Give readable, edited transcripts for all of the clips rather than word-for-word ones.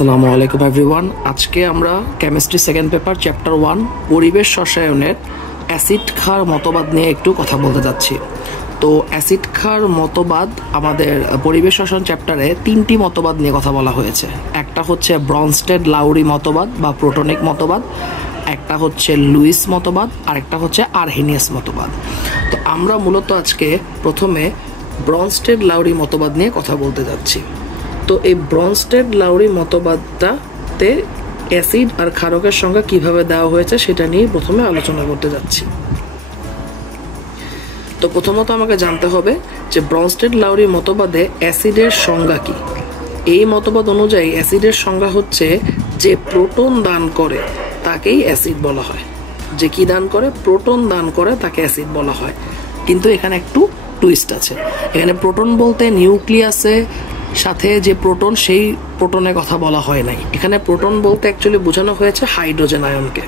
আসসালামু আলাইকুম এভরিওয়ান। আজকে আমরা কেমিস্ট্রি সেকেন্ড পেপার চ্যাপ্টার 1 পরিবেশ রসায়নের অ্যাসিড ক্ষার মতবাদ নিয়ে একটু কথা বলতে যাচ্ছি। তো অ্যাসিড ক্ষার মতবাদ আমাদের পরিবেশ রসায়ন চ্যাপ্টারে 3টি মতবাদ নিয়ে কথা বলা হয়েছে। একটা হচ্ছে ব্রনস্টেড লাউরি মতবাদ বা প্রোটনিক মতবাদ, একটা হচ্ছে লুইস মতবাদ, আর একটা হচ্ছে আরহেনিয়াস মতবাদ। তো আমরা মূলত আজকে প্রথমে ব্রনস্টেড লাউরি মতবাদ নিয়ে কথা বলতে যাচ্ছি। তো এই ব্রনস্টেড লাউরি মতবাদটাতে অ্যাসিড আর ক্ষারকের সংজ্ঞা কিভাবে দেওয়া হয়েছে সেটা নিয়ে প্রথমে আলোচনা করতে যাচ্ছি। তো প্রথমত আমাকে জানতে হবে যে ব্রনস্টেড লাউরি মতবাদে অ্যাসিডের সংজ্ঞা কি। এই মতবাদ অনুযায়ী অ্যাসিডের সংজ্ঞা হচ্ছে যে প্রোটন দান করে তাকেই অ্যাসিড বলা হয়। যে কি দান করে? প্রোটন দান করে তাকে অ্যাসিড বলা হয়। কিন্তু এখানে একটু টুইস্ট আছে। এখানে প্রোটন বলতে নিউক্লিয়াসে সাথে যে প্রোটন সেই প্রোটনের কথা বলা হয় নাই। এখানে প্রোটন বলতে অ্যাকচুয়ালি বোঝানো হয়েছে হাইড্রোজেন আয়নকে।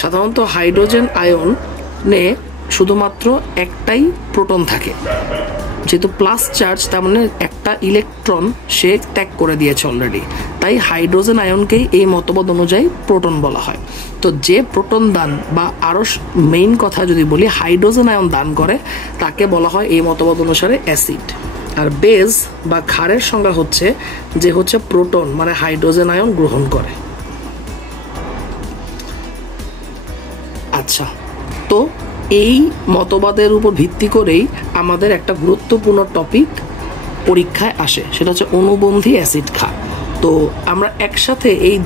সাধারণত হাইড্রোজেন আয়নে শুধুমাত্র একটাই প্রোটন থাকে, যেহেতু প্লাস চার্জ, তার মানে একটা ইলেকট্রন সে ত্যাগ করে দিয়েছে অলরেডি, তাই হাইড্রোজেন আয়নকেই এই মতবাদ অনুযায়ী প্রোটন বলা হয়। তো যে প্রোটন দান বা আরও মেইন কথা যদি বলি হাইড্রোজেন আয়ন দান করে তাকে বলা হয় এই মতবাদ অনুসারে অ্যাসিড। আর বেজ বা ক্ষারের সংজ্ঞা হচ্ছে যে হচ্ছে প্রোটন মানে হাইড্রোজেন আয়ন গ্রহণ করে। আচ্ছা, তো এই মতবাদের উপর ভিত্তি করেই আমাদের একটা গুরুত্বপূর্ণ টপিক পরীক্ষায় আসে, সেটা হচ্ছে অনুবন্ধী অ্যাসিড ক্ষার। তো আমরা একসাথে এই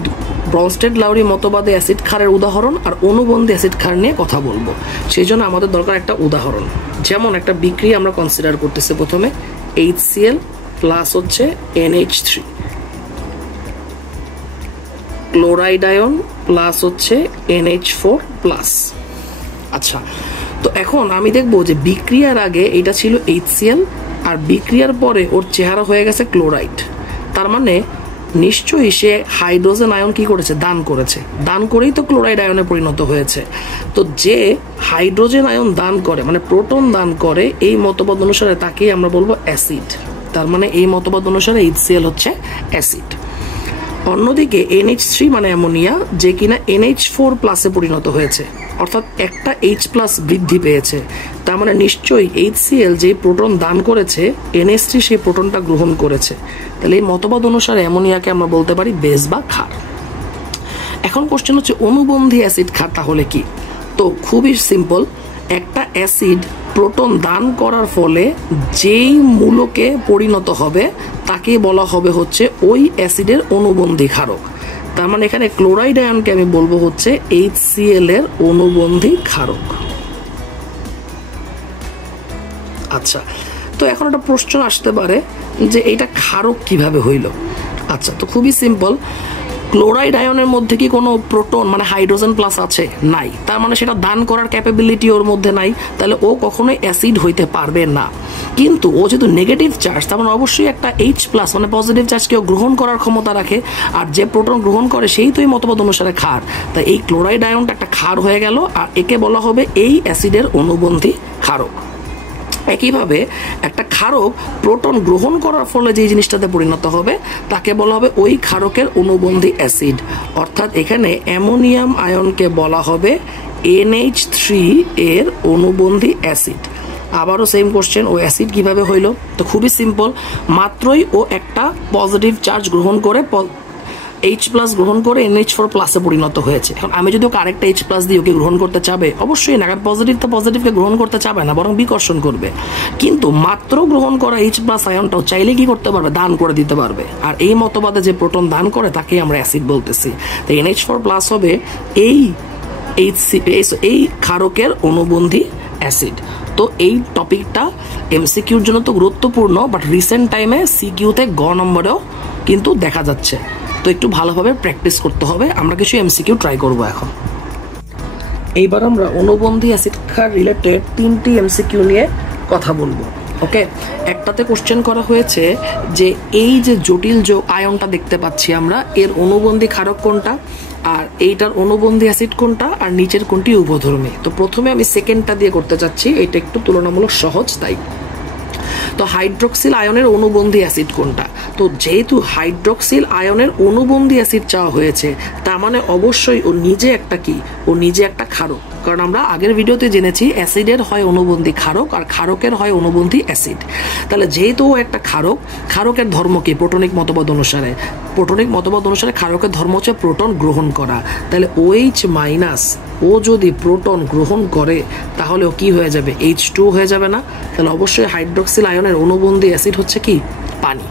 ব্রনস্টেড লাউরি মতবাদে অ্যাসিড ক্ষারের উদাহরণ আর অনুবন্ধী অ্যাসিড ক্ষার নিয়ে কথা বলবো। সেই জন্য আমাদের দরকার একটা উদাহরণ। যেমন একটা বিক্রিয়া আমরা কনসিডার করতেছি, প্রথমে HCl প্লাস হচ্ছে NH3, ক্লোরাইড আয়ন প্লাস হচ্ছে NH4 প্লাস। আচ্ছা, তো এখন আমি দেখবো যে বিক্রিয়ার আগে এটা ছিল HCl আর বিক্রিয়ার পরে ওর চেহারা হয়ে গেছে ক্লোরাইড। তার মানে নিশ্চয়ই সে হাইড্রোজেন আয়ন কি করেছে? দান করেছে। দান করেই তো ক্লোরাইড আয়নে পরিণত হয়েছে। তো যে হাইড্রোজেন আয়ন দান করে মানে প্রোটন দান করে এই মতবাদ অনুসারে তাকেই আমরা বলবো অ্যাসিড। তার মানে এই মতবাদ অনুসারে HCl হচ্ছে অ্যাসিড। অন্যদিকে NH3 মানে অ্যামোনিয়া, যে কিনা NH4 প্লাসে পরিণত হয়েছে, অর্থাৎ একটা H প্লাস বৃদ্ধি পেয়েছে। তার মানে নিশ্চয়ই HCl যে প্রোটন দান করেছে NH3 সেই প্রোটনটা গ্রহণ করেছে। তাহলে এই মতবাদ অনুসারে অ্যামোনিয়াকে আমরা বলতে পারি বেস বা ক্ষার। এখন কোশ্চেন হচ্ছে অনুবন্ধী অ্যাসিড ক্ষার তাহলে কি? তো খুবই সিম্পল। একটা অ্যাসিড প্রোটন দান করার ফলে যেই মূলকে পরিণত হবে তাকে বলা হবে হচ্ছে ওই অ্যাসিডের অনুবন্ধী ক্ষারক। তার মানে এখানে ক্লোরাইড আয়নকে আমি বলবো হচ্ছে HCl এর অনুবন্ধী ক্ষারক। আচ্ছা, তো এখন একটা প্রশ্ন আসতে পারে যে এটা ক্ষারক কিভাবে হইল? আচ্ছা, তো খুবই সিম্পল। ক্লোরাইড আয়নের মধ্যে কি কোনো প্রোটন মানে হাইড্রোজেন প্লাস আছে? নাই। তার মানে সেটা দান করার ক্যাপাবিলিটি ওর মধ্যে নাই, তাহলে ও কখনোই অ্যাসিড হইতে পারবে না। কিন্তু ও যেহেতু নেগেটিভ চার্জ, তার মানে অবশ্যই একটা H প্লাস মানে পজিটিভ চার্জকে ও গ্রহণ করার ক্ষমতা রাখে। আর যে প্রোটন গ্রহণ করে সেই তো এই মতবাদ অনুসারে ক্ষার। তাই এই ক্লোরাইড আয়নটা একটা ক্ষার হয়ে গেল, আর একে বলা হবে এই অ্যাসিডের অনুবন্ধী ক্ষারক। একইভাবে একটা ক্ষারক প্রোটন গ্রহণ করার ফলে যে জিনিসটাতে পরিণত হবে তাকে বলা হবে ওই ক্ষারকের অনুবন্ধী অ্যাসিড। অর্থাৎ এখানে অ্যামোনিয়াম আয়নকে বলা হবে NH3 এর অনুবন্ধী অ্যাসিড। আবারও সেম কোশ্চেন, ও অ্যাসিড কিভাবে হইল? তো খুবই সিম্পল। মাত্রই ও একটা পজিটিভ চার্জ গ্রহণ করে H প্লাস গ্রহণ করে NH4 প্লাসে পরিণত হয়েছে। এখন আমি যদি ওকে আরেকটা H প্লাস দিয়ে ওকে গ্রহণ করতে চাবে, অবশ্যই না, কারণ পজিটিভ তো পজিটিভকে গ্রহণ করতে চাবে না, বরং বিকর্ষণ করবে। কিন্তু মাত্র গ্রহণ করা H প্লাস আয়নটাও চাইলে কি করতে পারবে? দান করে দিতে পারবে। আর এই মতবাদে যে প্রোটন দান করে তাকেই আমরা অ্যাসিড বলতেছি। তো NH4 প্লাস হবে এই ক্ষারকের অনুবন্ধী অ্যাসিড। তো এই টপিকটা MCQর জন্য তো গুরুত্বপূর্ণ, বাট রিসেন্ট টাইমে CQতে গ নম্বরেও কিন্তু দেখা যাচ্ছে। তো একটু ভালোভাবে প্র্যাকটিস করতে হবে। আমরা কিছু MCQ ট্রাই করব এখন। এইবার আমরা অনুবন্ধী অ্যাসিড ক্ষার রিলেটেড 3টি MCQ নিয়ে কথা বলবো। ওকে, একটাতে কোশ্চেন করা হয়েছে যে এই যে জটিল আয়নটা দেখতে পাচ্ছি আমরা, এর অনুবন্ধী ক্ষারক কোনটা, আর এইটার অনুবন্ধী অ্যাসিড কোনটা, আর নিচের কোনটি উভধর্মী। তো প্রথমে আমি সেকেন্ডটা দিয়ে করতে চাচ্ছি, এটা একটু তুলনামূলক সহজ তাই। তো হাইড্রোক্সিল আয়নের অনুবন্ধী অ্যাসিড কোনটা? তো যেহেতু হাইড্রোক্সিল আয়নের অনুবন্ধী অ্যাসিড চাওয়া হয়েছে, তার মানে অবশ্যই ও নিজে একটা কি, ও নিজে একটা ক্ষারক। কারণ আমরা আগের ভিডিওতে জেনেছি অ্যাসিডের হয় অনুবন্ধী ক্ষারক আর ক্ষারকের হয় অনুবন্ধী অ্যাসিড। তাহলে যেহেতু ও একটা ক্ষারক, ক্ষারকের ধর্ম কি? প্রোটনিক মতবাদ অনুসারে, প্রোটনিক মতবাদ অনুসারে ক্ষারকের ধর্ম হচ্ছে প্রোটন গ্রহণ করা। তাহলে OH মাইনাস ও যদি প্রোটন গ্রহণ করে তাহলে ও কি হয়ে যাবে? H2 হয়ে যাবে না? তাহলে অবশ্যই হাইড্রোক্সিল আয়নের অনুবন্ধী অ্যাসিড হচ্ছে কি? পানি।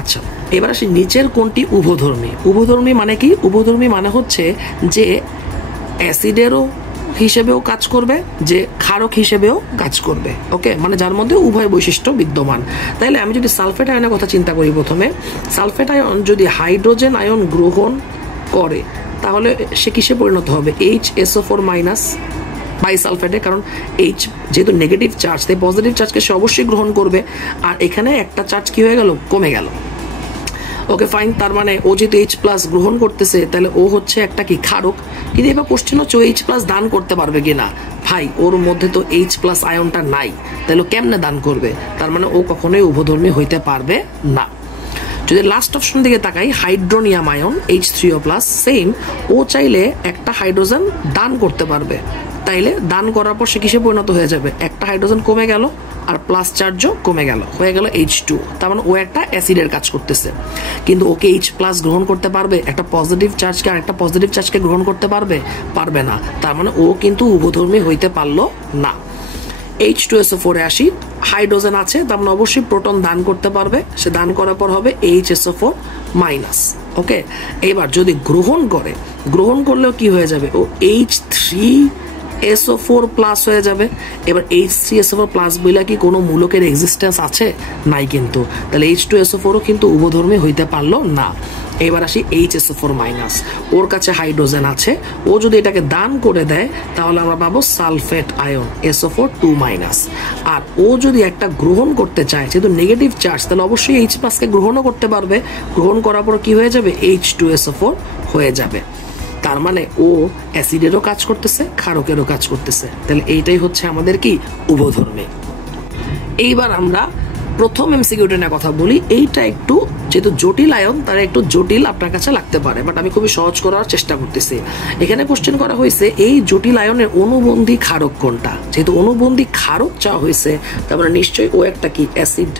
আচ্ছা, এবার আসি নিচের কোনটি উভধর্মী? উভধর্মী মানে কি? উভধর্মী মানে হচ্ছে যে অ্যাসিডেরও হিসেবেও কাজ করবে, যে ক্ষারক হিসেবেও কাজ করবে। ওকে, মানে যার মধ্যে উভয় বৈশিষ্ট্য বিদ্যমান। তাইলে আমি যদি সালফেট আয়নের কথা চিন্তা করি, প্রথমে সালফেট আয়ন যদি হাইড্রোজেন আয়ন গ্রহণ করে তাহলে সে কিসে পরিণত হবে? HSO4 minus বাইসালফেটে। কারণ H যেহেতু নেগেটিভ চার্জ, তাই পজিটিভ চার্জকে সে অবশ্যই গ্রহণ করবে। আর এখানে একটা চার্জ কি হয়ে গেল? কমে গেল। ওকে ফাইন, তার মানে ও যেহেতু H+ গ্রহণ করতেছে তাহলে ও হচ্ছে একটা কি? ক্ষারক। কিন্তু এবার কোশ্চেন হচ্ছে ও H+ দান করতে পারবে কিনা? ভাই, ওর মধ্যে তো H+ আয়নটা নাই, তাহলে কেমনে দান করবে? তার মানে ও কখনোই উভধর্মী হইতে পারবে না। যদি লাস্ট অপশন দিকে তাকাই, হাইড্রোনিয়াম আয়ন H3O+, সেম, ও চাইলে একটা হাইড্রোজেন দান করতে পারবে। তাইলে দান করার পর সে কিসে পরিণত হয়ে যাবে? একটা হাইড্রোজেন কমে গেল আর প্লাস চার্জও কমে গেল, হয়ে গেল H2। তার মানে ও একটা অ্যাসিডের কাজ করতেছে। কিন্তু ওকে H+ গ্রহণ করতে পারবে? একটা পজিটিভ চার্জকে আর একটা পজিটিভ চার্জকে গ্রহণ করতে পারবে? পারবে না। তার মানে ও কিন্তু উভধর্মী হইতে পারলো না। H2SO4 এ আসি, হাইড্রোজেন আছে, তার মানে অবশ্যই প্রোটন দান করতে পারবে। সে দান করার পর হবে HSO4 মাইনাস। ওকে, এবার যদি গ্রহণ করে, গ্রহণ করলেও কি হয়ে যাবে? ও H3SO4+ হয়ে যাবে। এবার H3SO4+ বলে কি কোনো মূলকের এক্সিস্টেন্স আছে? নাই কিন্তু। তাহলে H2SO4ও কিন্তু উভধর্মী হইতে পারলো না। এবার আসি HSO4 মাইনাস, ওর কাছে হাইড্রোজেন আছে, ও যদি এটাকে দান করে দেয় তাহলে আমরা পাবো সালফেট আয়ন SO4 মাইনাস। আর ও যদি একটা গ্রহণ করতে চায়, যেহেতু নেগেটিভ চার্জ, তাহলে অবশ্যই H+কে গ্রহণও করতে পারবে। গ্রহণ করার পর কি হয়ে যাবে? H2SO4 হয়ে যাবে। তার মানে ও অ্যাসিডেরও কাজ করতেছে, ক্ষারকেরও কাজ করতেছে। তাহলে এইটাই হচ্ছে আমাদের কি? উভধর্মী। এইবার আমরা প্রথম MCQটা নিয়ে কথা বলি। এইটা একটু যেহেতু জটিল আয়ন, তারা একটু জটিল আপনার কাছে লাগতে পারে, বাট আমি খুবই সহজ করার চেষ্টা করতেছি। এখানে কোশ্চেন করা হয়েছে এই জটিল আয়নের অনুবন্ধী ক্ষারক কোনটা? যেহেতু অনুবন্ধী ক্ষারক চাওয়া হয়েছে, তারপরে নিশ্চয়ই ও একটা কি? অ্যাসিড।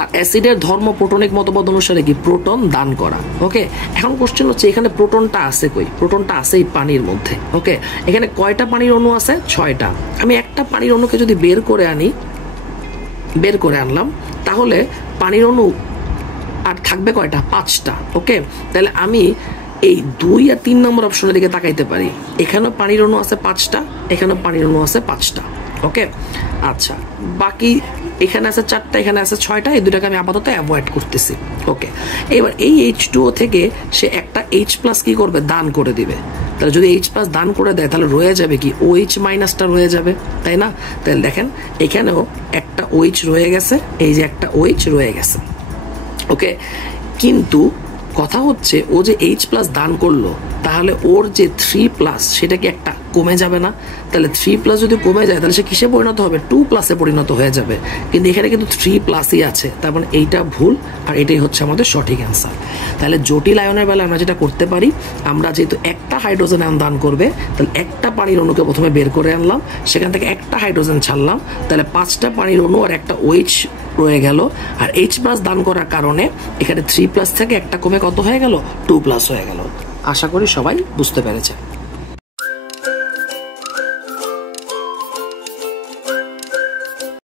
আর অ্যাসিডের ধর্ম প্রোটনিক মতবাদ অনুসারে কি? প্রোটন দান করা। ওকে, এখন কোশ্চেন হচ্ছে এখানে প্রোটনটা আছে কই? প্রোটনটা আছে এই পানির মধ্যে। ওকে, এখানে কয়টা পানির অণু আছে? 6টা। আমি একটা পানির অণুকে যদি বের করে আনলাম, তাহলে পানির অণু আর থাকবে কয়টা? 5টা। ওকে, তাহলে আমি এই 2 আর 3 নম্বর অপশনের দিকে তাকাইতে পারি। এখানেও পানির অণু আছে 5টা, এখানেও পানির অণু আছে 5টা। ওকে, আচ্ছা, বাকি এখানে আছে 4টা, এখানে আছে 6টা, এই দুটাকে আমি আপাতত অ্যাভয়েড করতেছি। ওকে, এবার এই H2O থেকে সে একটা H+ কি করবে? দান করে দিবে। তাহলে যদি H+ দান করে দেয় তাহলে রয়ে যাবে কি? OH- রয়ে যাবে, তাই না? তাহলে দেখেন এখানেও একটা OH রয়ে গেছে, এই যে একটা OH রয়ে গেছে। ওকে, কিন্তু কথা হচ্ছে ও যে H+ দান করলো, তাহলে ওর যে 3+ সেটা কি একটা কমে যাবে না? তাহলে 3+ যদি কমে যায় তাহলে সে কিসে পরিণত হবে? 2+ পরিণত হয়ে যাবে। কিন্তু এখানে কিন্তু 3+ই আছে, তার মানে এইটা ভুল আর এটাই হচ্ছে আমাদের সঠিক অ্যান্সার। তাহলে জটিল আয়নের বেলা আমরা যেটা করতে পারি, আমরা যেহেতু একটা হাইড্রোজেন আয়ন দান করবে, তাহলে একটা পানির অণুকে প্রথমে বের করে আনলাম, সেখান থেকে একটা হাইড্রোজেন ছাড়লাম, তাহলে 5টা পানির অণু আর একটা OH রয়ে গেল। আর H+ দান করার কারণে এখানে 3+ থেকে একটা কমে কত হয়ে গেল? 2+ হয়ে গেল। আশা করি সবাই বুঝতে পেরেছে।